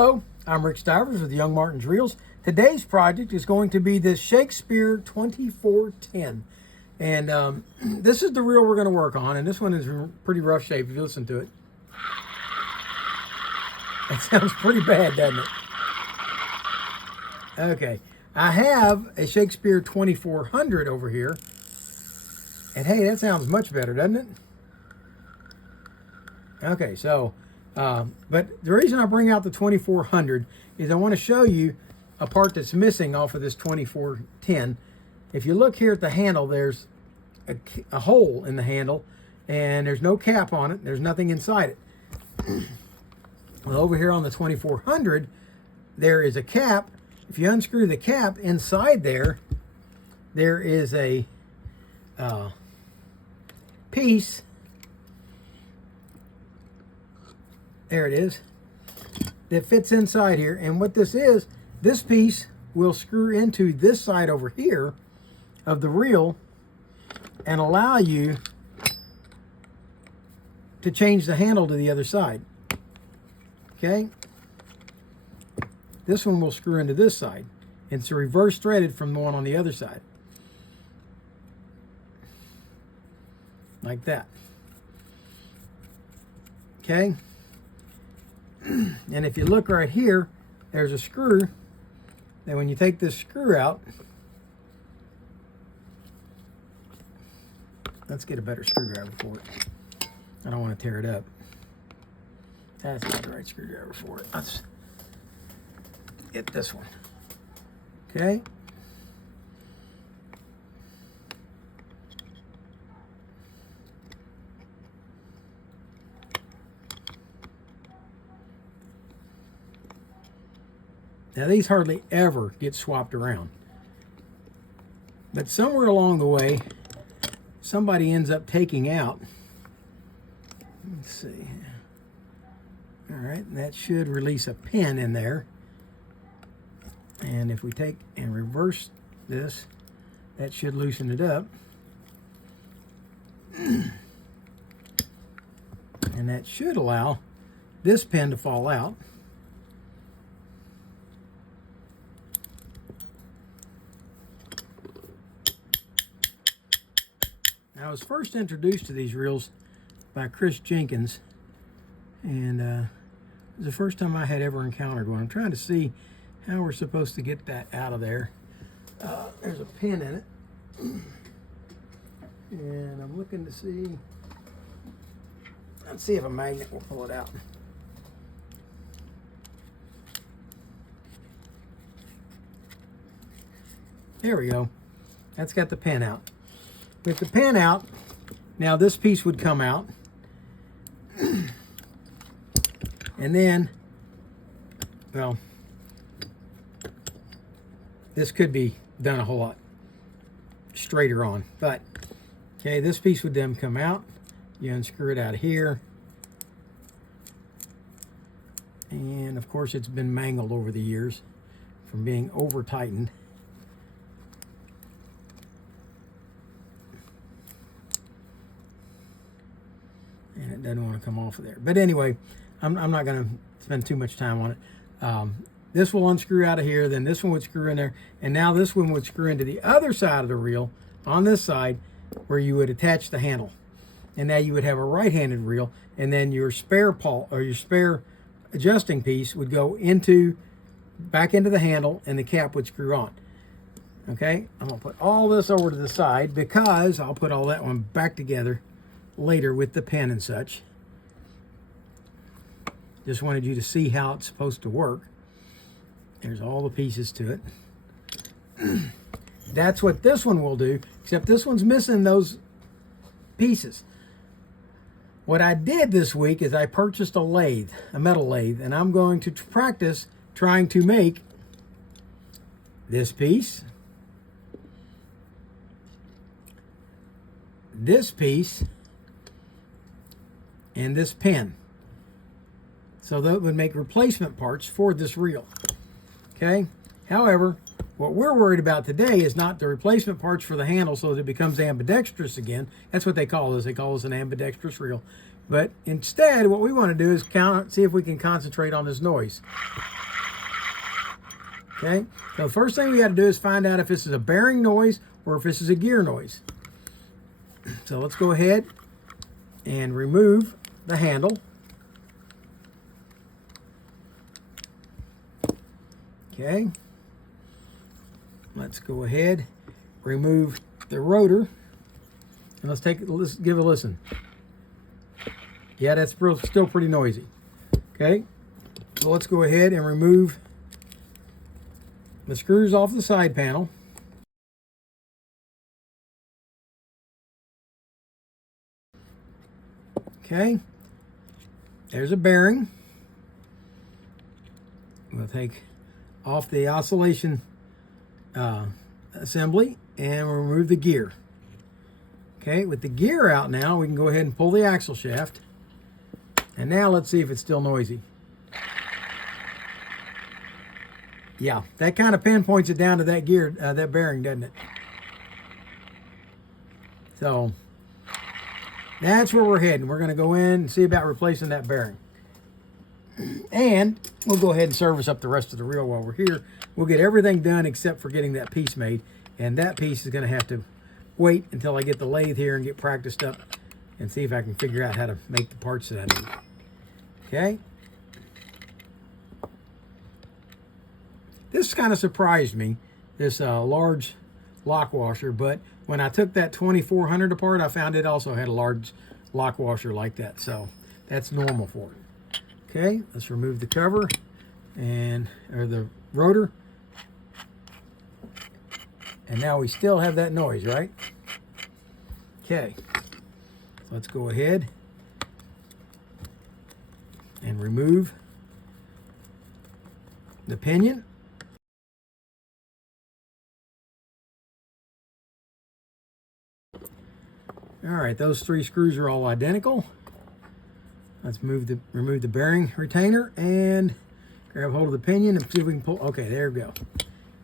Hello, I'm Rick Stivers with YoungMartin'sReels. Today's project is going to be this Shakespeare 2410. And this is the reel we're going to work on, and this one is in pretty rough shape if you listen to it. It sounds pretty bad, doesn't it? Okay, I have a Shakespeare 2400 over here. And hey, that sounds much better, doesn't it? Okay, so, but the reason I bring out the 2400 is I want to show you a part that's missing off of this 2410. If you look here at the handle, there's a hole in the handle, and there's no cap on it. There's nothing inside it. Well, over here on the 2400, there is a cap. If you unscrew the cap, inside there is a piece. There it is. That fits inside here. And what this is, this piece will screw into this side over here of the reel and allow you to change the handle to the other side. Okay? This one will screw into this side. It's reverse threaded from the one on the other side. Like that. Okay? And if you look right here, there's a screw. Then when you take this screw out, let's get a better screwdriver for it. I don't want to tear it up. That's not the right screwdriver for it. Let's get this one. Okay. Now these hardly ever get swapped around. But somewhere along the way, somebody ends up taking out, let's see, all right, that should release a pin in there. And if we take and reverse this, that should loosen it up. And that should allow this pin to fall out. I was first introduced to these reels by Chris Jenkins, and it was the first time I had ever encountered one. I'm trying to see how we're supposed to get that out of there. There's a pin in it, and I'm looking to see, let's see if a magnet will pull it out. There we go. That's got the pin out. With the pin out, now this piece would come out. And then, well, this could be done a whole lot straighter on. But, okay, this piece would then come out. You unscrew it out of here. And, of course, it's been mangled over the years from being over-tightened. And it doesn't want to come off of there. But anyway, I'm not going to spend too much time on it. This will unscrew out of here, then this one would screw in there, and now this one would screw into the other side of the reel, on this side, where you would attach the handle. And now you would have a right-handed reel, and then your spare or your spare adjusting piece would go back into the handle, and the cap would screw on. Okay, I'm going to put all this over to the side because I'll put all that one back together later with the pen and such. Just wanted you to see how it's supposed to work. There's all the pieces to it. That's what this one will do, except this one's missing those pieces. What I did this week is I purchased a lathe, a metal lathe, and I'm going to practice trying to make this piece, this piece, and this pin. So that would make replacement parts for this reel. Okay? However, what we're worried about today is not the replacement parts for the handle so that it becomes ambidextrous again. That's what they call this. They call this an ambidextrous reel. But instead, what we want to do is see if we can concentrate on this noise. Okay, so the first thing we got to do is find out if this is a bearing noise or if this is a gear noise. So let's go ahead and remove the handle. Okay, let's go ahead, remove the rotor, and let's give a listen. Yeah, that's still pretty noisy. Okay, so let's go ahead and remove the screws off the side panel. Okay, there's a bearing. We'll take off the oscillation assembly and we'll remove the gear. Okay, with the gear out now, we can go ahead and pull the axle shaft. And now let's see if it's still noisy. Yeah, that kind of pinpoints it down to that gear, that bearing, doesn't it? So that's where we're heading. We're going to go in and see about replacing that bearing. And we'll go ahead and service up the rest of the reel while we're here. We'll get everything done except for getting that piece made. And that piece is going to have to wait until I get the lathe here and get practiced up and see if I can figure out how to make the parts that I need. Okay. This kind of surprised me, this large lock washer, but when I took that 2400 apart, I found it also had a large lock washer like that. So that's normal for it. Okay, let's remove the cover or the rotor. And now we still have that noise, right? Okay, so let's go ahead and remove the pinion. All right, those 3 screws are all identical. Let's remove the bearing retainer and grab hold of the pinion and see if we can pull. Okay, there we go.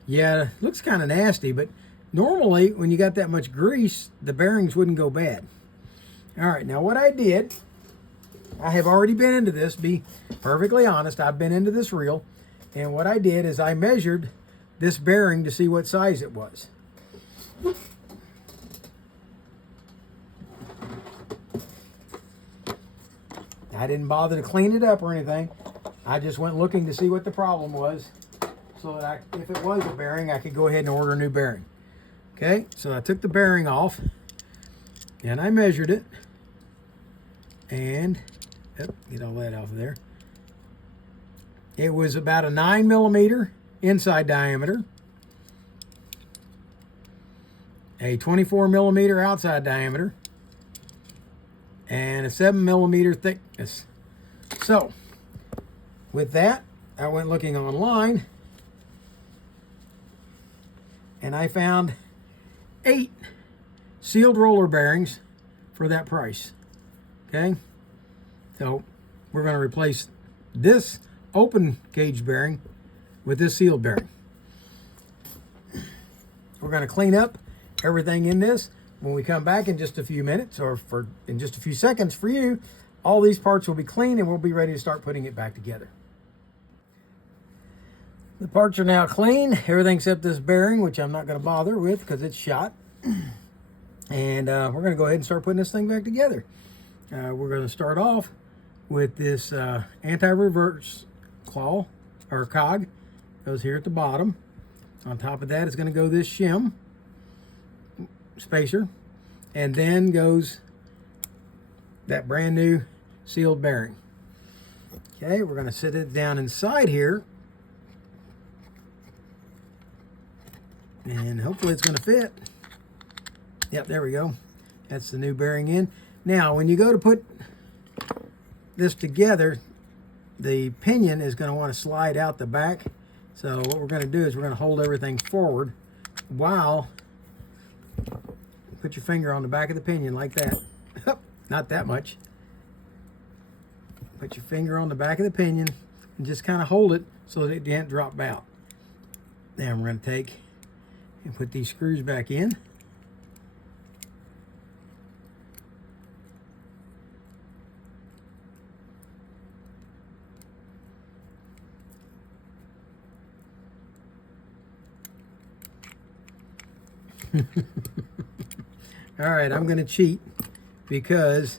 Yeah, looks kind of nasty, but normally when you got that much grease, the bearings wouldn't go bad. All right, now what I did, I have already been into this, be perfectly honest, I've been into this reel, and what I did is I measured this bearing to see what size it was. I didn't bother to clean it up or anything. I just went looking to see what the problem was so that if it was a bearing, I could go ahead and order a new bearing. Okay, so I took the bearing off and I measured it and get all that off of there. It was about a 9mm inside diameter, a 24mm outside diameter, and a 7mm thickness. So with that, I went looking online and I found 8 sealed roller bearings for that price. Okay, so we're going to replace this open gauge bearing with this sealed bearing. We're going to clean up everything in this. When we come back in just a few minutes, or in just a few seconds for you, all these parts will be clean and we'll be ready to start putting it back together. The parts are now clean, everything except this bearing, which I'm not going to bother with because it's shot. And we're going to go ahead and start putting this thing back together. We're going to start off with this anti-reverse claw, or cog, goes here at the bottom. On top of that is going to go this shim spacer, and then goes that brand new sealed bearing. Okay, we're going to sit it down inside here and hopefully it's going to fit. Yep, there we go. That's the new bearing in. Now when you go to put this together, the pinion is going to want to slide out the back. So what we're going to do is we're going to hold everything forward while put your finger on the back of the pinion like that. Not that much. Put your finger on the back of the pinion and just kind of hold it so that it can't drop out. Then we're going to take and put these screws back in. All right, I'm going to cheat because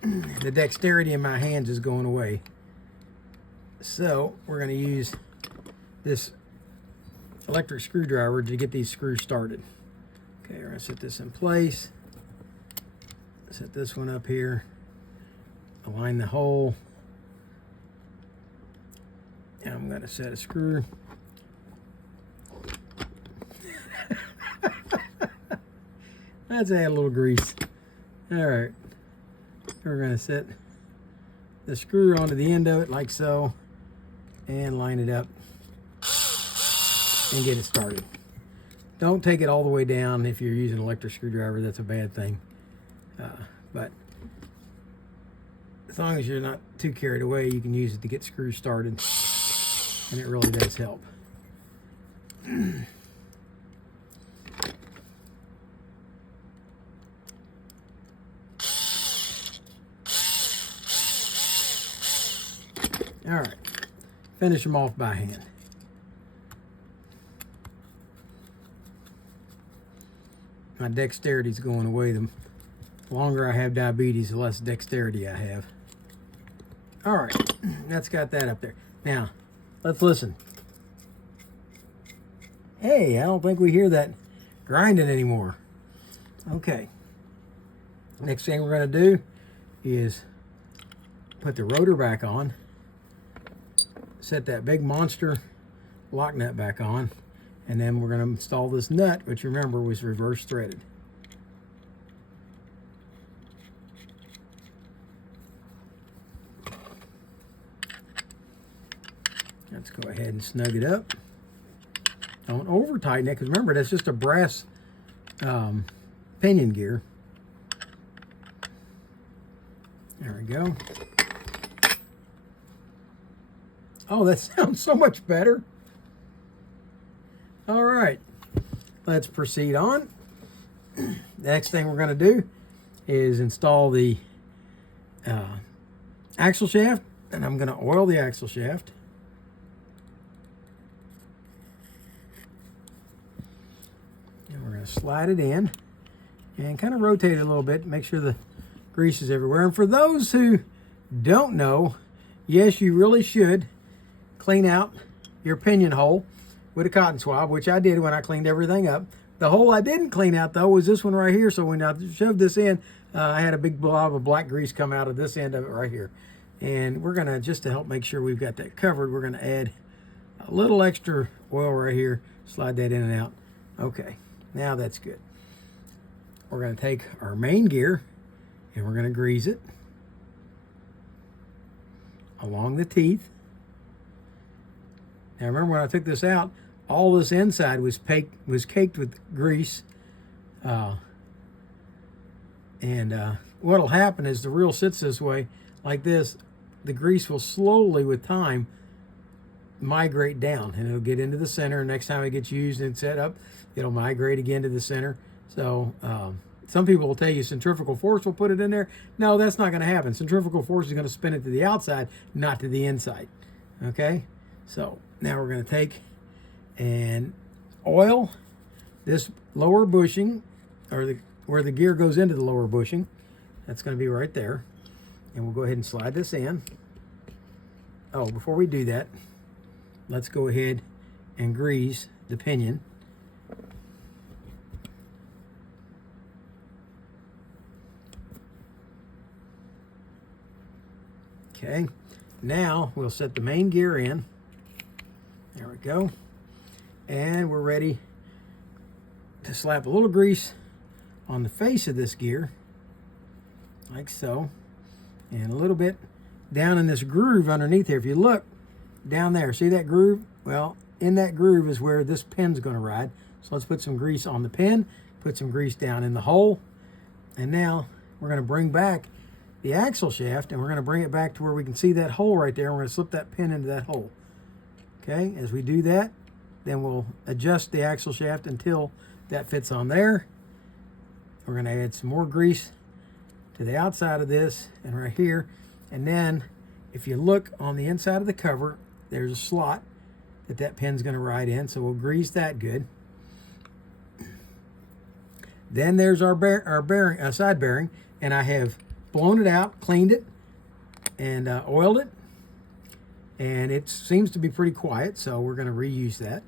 the dexterity in my hands is going away. So we're going to use this electric screwdriver to get these screws started. Okay, we're going to set this in place. Set this one up here. Align the hole. And I'm going to set a screw. Let's add a little grease. All right. We're going to set the screw onto the end of it like so and line it up and get it started. Don't take it all the way down if you're using an electric screwdriver. That's a bad thing. But as long as you're not too carried away, you can use it to get screws started, and it really does help. All right, finish them off by hand. My dexterity's going away. The longer I have diabetes, the less dexterity I have. All right, that's got that up there. Now, let's listen. Hey, I don't think we hear that grinding anymore. Okay. Next thing we're going to do is put the rotor back on. Set that big monster lock nut back on, and then we're going to install this nut, which remember was reverse threaded. Let's go ahead and snug it up. Don't over tighten it, because remember that's just a brass pinion gear. There we go. Oh, that sounds so much better. All right, let's proceed on. The next thing we're going to do is install the axle shaft, and I'm going to oil the axle shaft. And we're going to slide it in and kind of rotate it a little bit, make sure the grease is everywhere. And for those who don't know, yes, you really should clean out your pinion hole with a cotton swab, which I did when I cleaned everything up. The hole I didn't clean out, though, was this one right here. So when I shoved this in, I had a big blob of black grease come out of this end of it right here. And we're going to, just to help make sure we've got that covered, we're going to add a little extra oil right here, slide that in and out. Okay, now that's good. We're going to take our main gear, and we're going to grease it along the teeth. Now remember, when I took this out, all this inside was caked with grease. What'll happen is the reel sits this way, like this. The grease will slowly, with time, migrate down, and it'll get into the center. Next time it gets used and set up, it'll migrate again to the center. So some people will tell you centrifugal force will put it in there. No, that's not going to happen. Centrifugal force is going to spin it to the outside, not to the inside. Okay? So now we're going to take and oil this lower bushing, or where the gear goes into the lower bushing. That's going to be right there. And we'll go ahead and slide this in. Oh, before we do that, let's go ahead and grease the pinion. Okay, now we'll set the main gear in. There we go. And we're ready to slap a little grease on the face of this gear, like so, and a little bit down in this groove underneath here. If you look down there, see that groove? Well, in that groove is where this pin's going to ride. So let's put some grease on the pin, put some grease down in the hole, and now we're going to bring back the axle shaft, and we're going to bring it back to where we can see that hole right there. We're going to slip that pin into that hole. Okay, as we do that, then we'll adjust the axle shaft until that fits on there. We're going to add some more grease to the outside of this and right here. And then if you look on the inside of the cover, there's a slot that pin's going to ride in. So we'll grease that good. Then there's our bearing, side bearing, and I have blown it out, cleaned it, and oiled it. And it seems to be pretty quiet, so we're going to reuse that.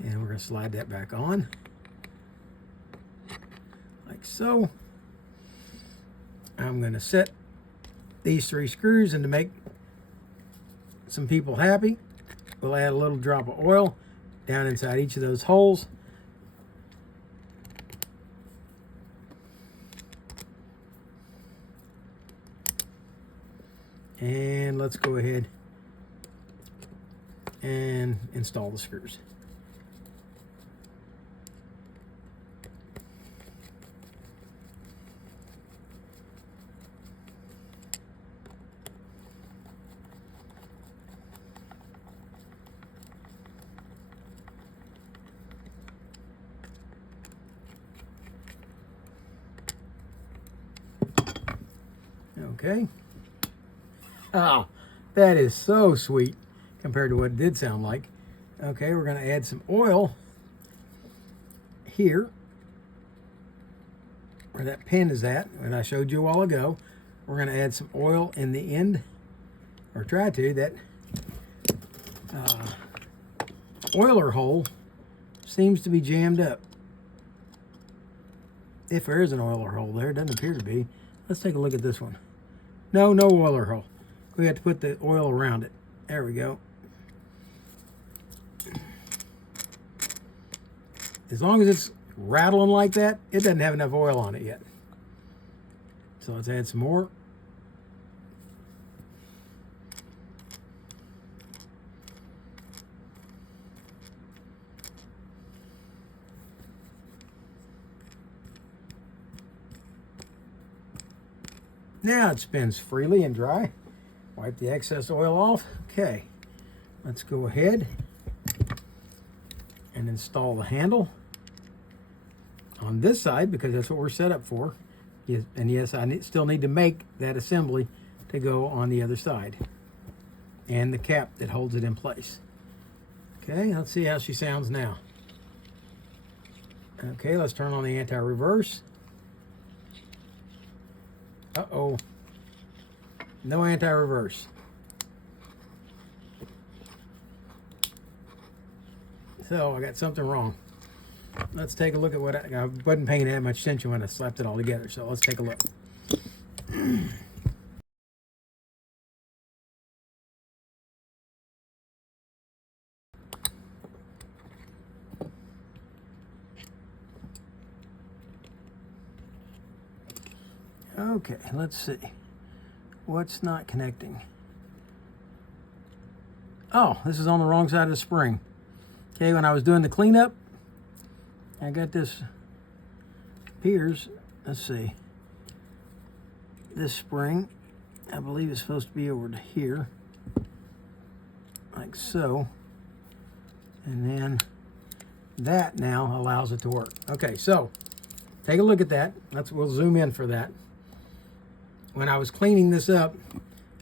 And we're going to slide that back on, like so. I'm going to set these 3 screws, and to make some people happy, we'll add a little drop of oil down inside each of those holes. And let's go ahead and install the screws. Okay. Oh, that is so sweet compared to what it did sound like. Okay, we're going to add some oil here where that pin is at, and I showed you a while ago. We're going to add some oil in the end, or try to. That oiler hole seems to be jammed up. If there is an oiler hole there, it doesn't appear to be. Let's take a look at this one. No oiler hole. We have to put the oil around it. There we go. As long as it's rattling like that, it doesn't have enough oil on it yet. So let's add some more. Now it spins freely and dry. Wipe the excess oil off. Okay, let's go ahead and install the handle on this side, because that's what we're set up for. And yes, I still need to make that assembly to go on the other side, and the cap that holds it in place. Okay, let's see how she sounds now. Okay, let's turn on the anti-reverse. Uh-oh. No anti-reverse. So I got something wrong. Let's take a look at what I wasn't paying that much attention when I slapped it all together. So let's take a look. Okay, let's see. What's not connecting? Oh, this is on the wrong side of the spring. Okay, when I was doing the cleanup, I got this, appears, let's see, this spring, I believe it's supposed to be over to here, like so, and then that now allows it to work. Okay, so take a look at that. We'll zoom in for that. When I was cleaning this up,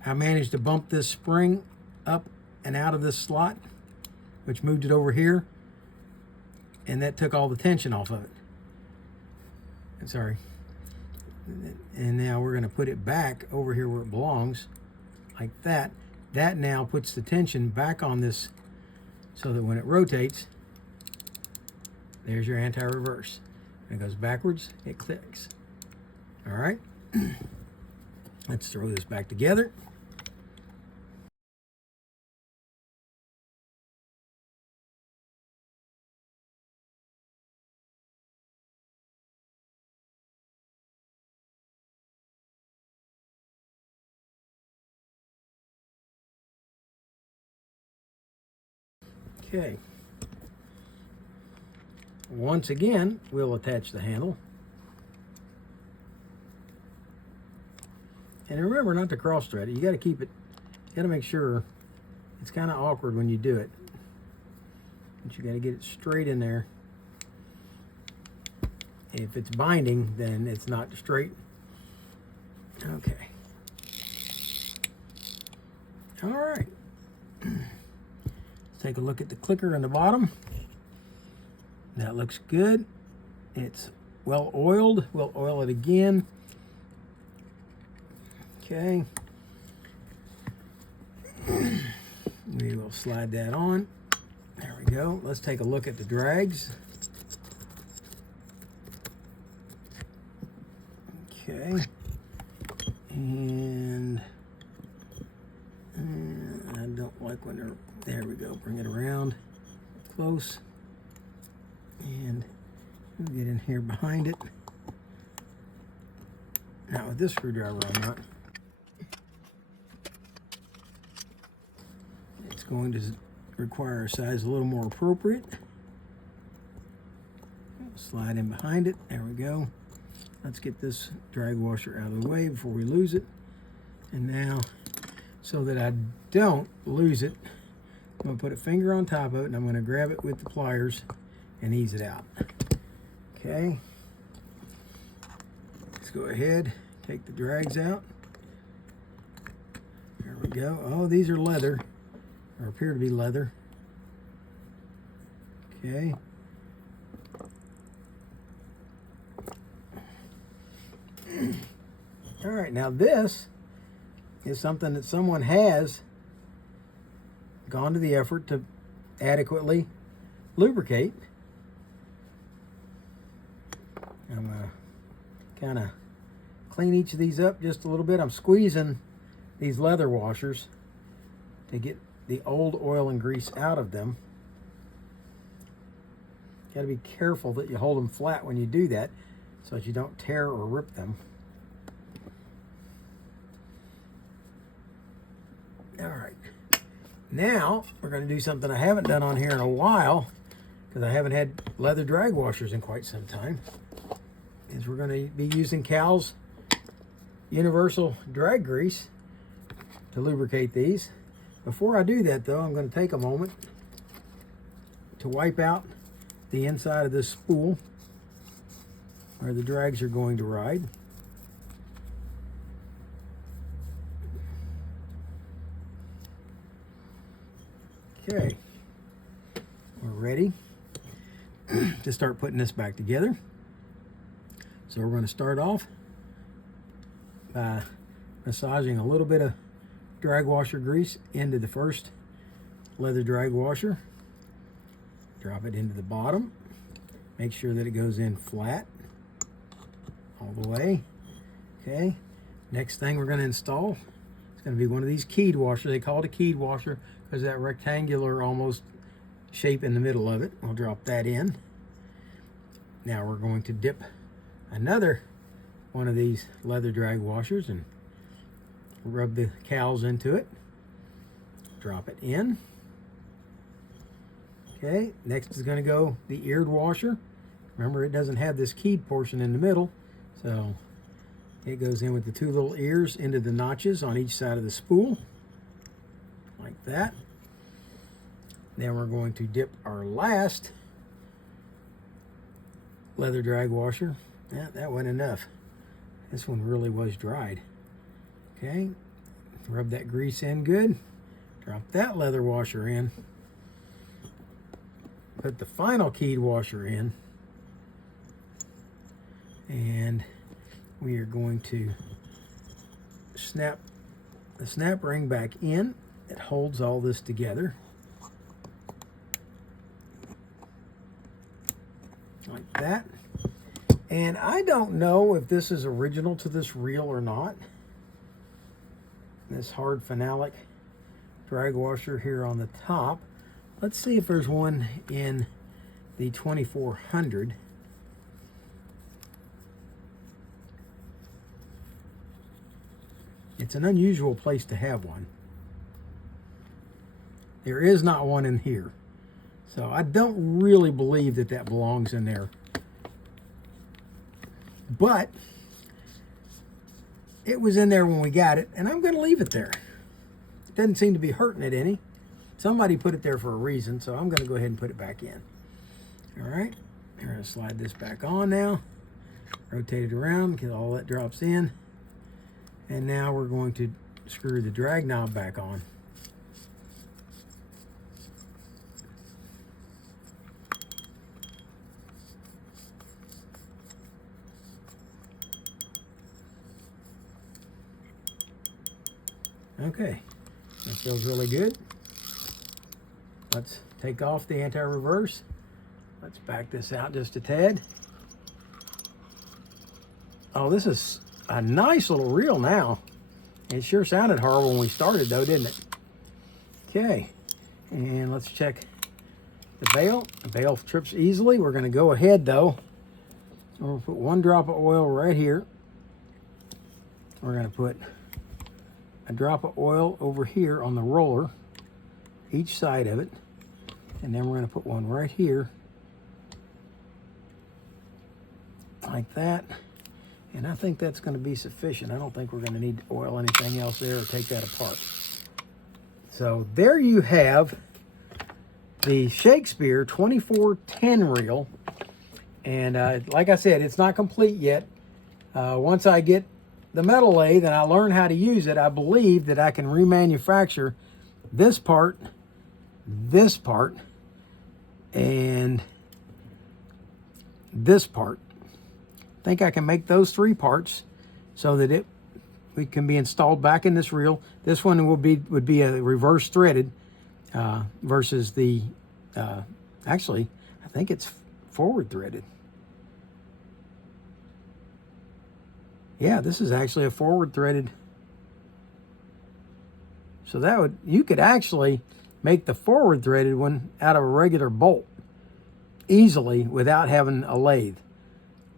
I managed to bump this spring up and out of this slot, which moved it over here, and that took all the tension off of it. Sorry. And now we're going to put it back over here where it belongs, like that. That now puts the tension back on this, so that when it rotates, there's your anti-reverse. When it goes backwards, it clicks. All right. Let's throw this back together. Okay. Once again, we'll attach the handle. And remember not to cross thread it. You got to keep it, you got to make sure. It's kind of awkward when you do it, but you got to get it straight in there. If it's binding, then it's not straight. Okay. All right. Let's take a look at the clicker in the bottom. That looks good. It's well oiled. We'll oil it again. Okay. We will slide that on. There we go. Let's take a look at the drags. Okay. And I don't like when they're, there we go. Bring it around close. And we'll get in here behind it. Now with this screwdriver I'm not. It's going to require a size a little more appropriate. Slide in behind it. There we go. Let's get this drag washer out of the way before we lose it. And now, so that I don't lose it, I'm going to put a finger on top of it and I'm going to grab it with the pliers and ease it out. Okay. Let's go ahead, take the drags out. There we go. Oh, these are leather, or appear to be leather. Okay. All right, now this is something that someone has gone to the effort to adequately lubricate. I'm going to kind of clean each of these up just a little bit. I'm squeezing these leather washers to get the old oil and grease out of them. Got to be careful that you hold them flat when you do that so that you don't tear or rip them. All right, now we're going to do something I haven't done on here in a while because I haven't had leather drag washers in quite some time. Is we're going to be using Cal's universal drag grease to lubricate these. Before I do that though, I'm going to take a moment to wipe out the inside of this spool where the drags are going to ride. Okay, we're ready to start putting this back together. So we're going to start off by massaging a little bit of drag washer grease into the first leather drag washer. Drop it into the bottom. Make sure that it goes in flat all the way. Okay, next thing we're going to install is going to be one of these keyed washers. They call it a keyed washer because that rectangular almost shape in the middle of it. We'll drop that in. Now we're going to dip another one of these leather drag washers and rub the cowls into it. Drop it in. Okay, next is going to go the eared washer. Remember, it doesn't have this keyed portion in the middle, so it goes in with the two little ears into the notches on each side of the spool, like that. Then we're going to dip our last leather drag washer. Yeah, that wasn't enough. This one really was dried. Okay, rub that grease in good. Drop that leather washer in. Put the final keyed washer in. And we are going to snap the snap ring back in. It holds all this together. Like that. And I don't know if this is original to this reel or not. This hard phenolic drag washer here on the top. Let's see if there's one in the 2400. It's an unusual place to have one. There is not one in here. So I don't really believe that that belongs in there. But it was in there when we got it, and I'm going to leave it there. It doesn't seem to be hurting it any. Somebody put it there for a reason, so I'm going to go ahead and put it back in. All right, we're going to slide this back on now. Rotate it around, get all that drops in. And now we're going to screw the drag knob back on. Okay, that feels really good. Let's take off the anti-reverse. Let's back this out just a tad. Oh, this is a nice little reel now. It sure sounded horrible when we started though, didn't it? Okay, and let's check the bail. The bail trips easily. We're gonna go ahead though. We're gonna put 1 drop of oil right here. We're gonna put a drop of oil over here on the roller, each side of it. And then we're gonna put one right here, like that. And I think that's gonna be sufficient. I don't think we're gonna need to oil anything else there or take that apart. So there you have the Shakespeare 2410 reel. And like I said, it's not complete yet. Once I get the metal lathe and I learn how to use it, I believe that I can remanufacture this part, and this part. I think I can make those 3 parts so that we can be installed back in this reel. This one would be a reverse threaded versus the actually I think it's forward threaded. Yeah, this is actually a forward threaded. So you could actually make the forward threaded one out of a regular bolt easily without having a lathe.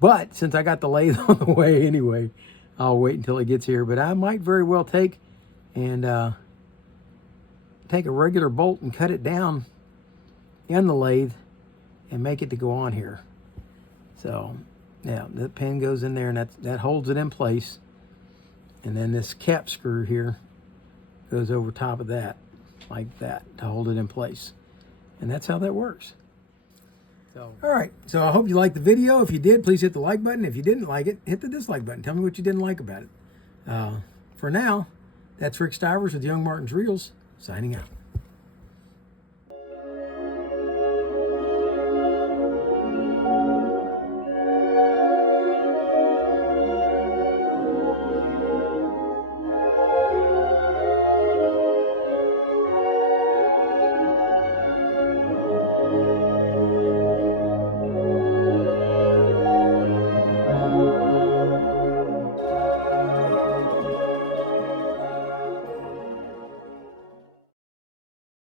But since I got the lathe on the way anyway, I'll wait until it gets here. But I might very well take a regular bolt and cut it down in the lathe and make it to go on here. So yeah, the pin goes in there and that holds it in place. And then this cap screw here goes over top of that, like that, to hold it in place. And that's how that works. So, all right, so I hope you liked the video. If you did, please hit the like button. If you didn't like it, hit the dislike button. Tell me what you didn't like about it. For now, that's Rick Stivers with Young Martin's Reels, signing out.